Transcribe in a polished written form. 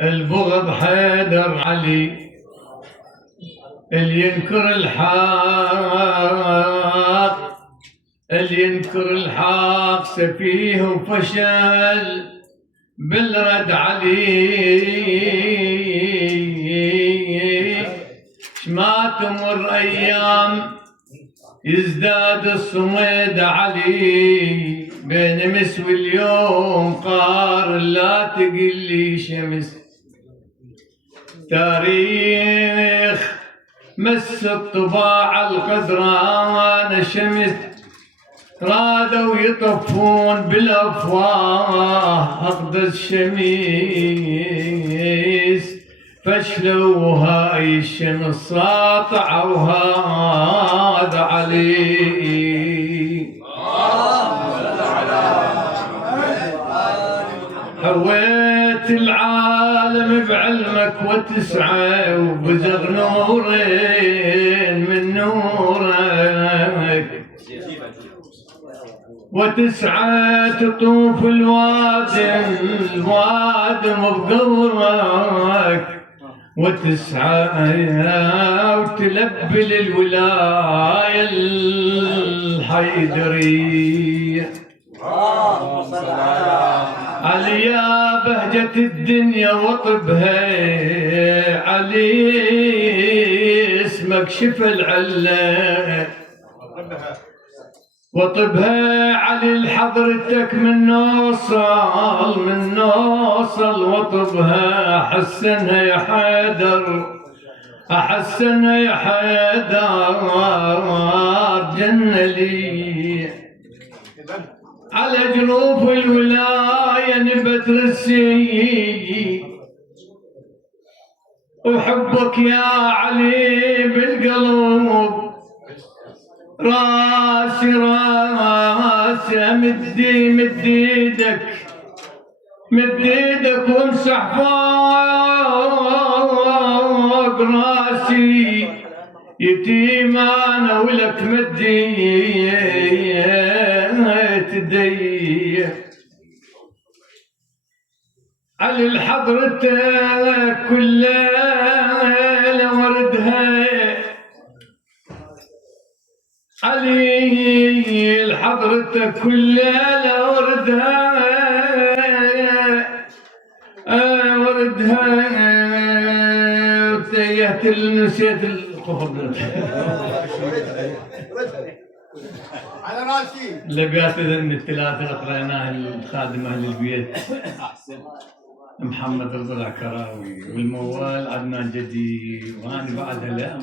البغض حيدر علي، اللي ينكر الحق، اللي ينكر الحق سفيه وفشل بالرد عليه. ما تمر ايام يزداد الصمد علي، بين مس واليوم قار لا تقلي شمس. تاريخ مس الطباع القدران شمس، رادوا يطفون بالافواه عقد الشميس، فشلوا هاي الشمس ساطعة وهذا علي. حويت العالم بعلمك وتسعى، وبزغ نورين من نورك، وتسعى تطوف الوادم بقبرك، وتسعى وتلبي للولاية الحيدرية. علي يا بهجة الدنيا وطبها، علي اسمك شفى العلة وطبها، علي لحضرتك من نوصل وطبها. أحسنها يا حيدر، أحسنها يا حيدر، جنة لي على جروف الولاية نبت رسي، وحبك يا علي بالقلب راسي مد ايدك وامسح فوق راسي، يتيم انا ولك مديت ايدي. علي لحضرتك كل ليلة وردها، علي لحضرتك كل ليلة وردها وتيهت نسيت الخفض على راسي. الابيات اذن الثلاثه اللي قريناها الخادم اهل البيت محمد رضا العكراوي، والموال عدنان جدي، وانا بعدها لا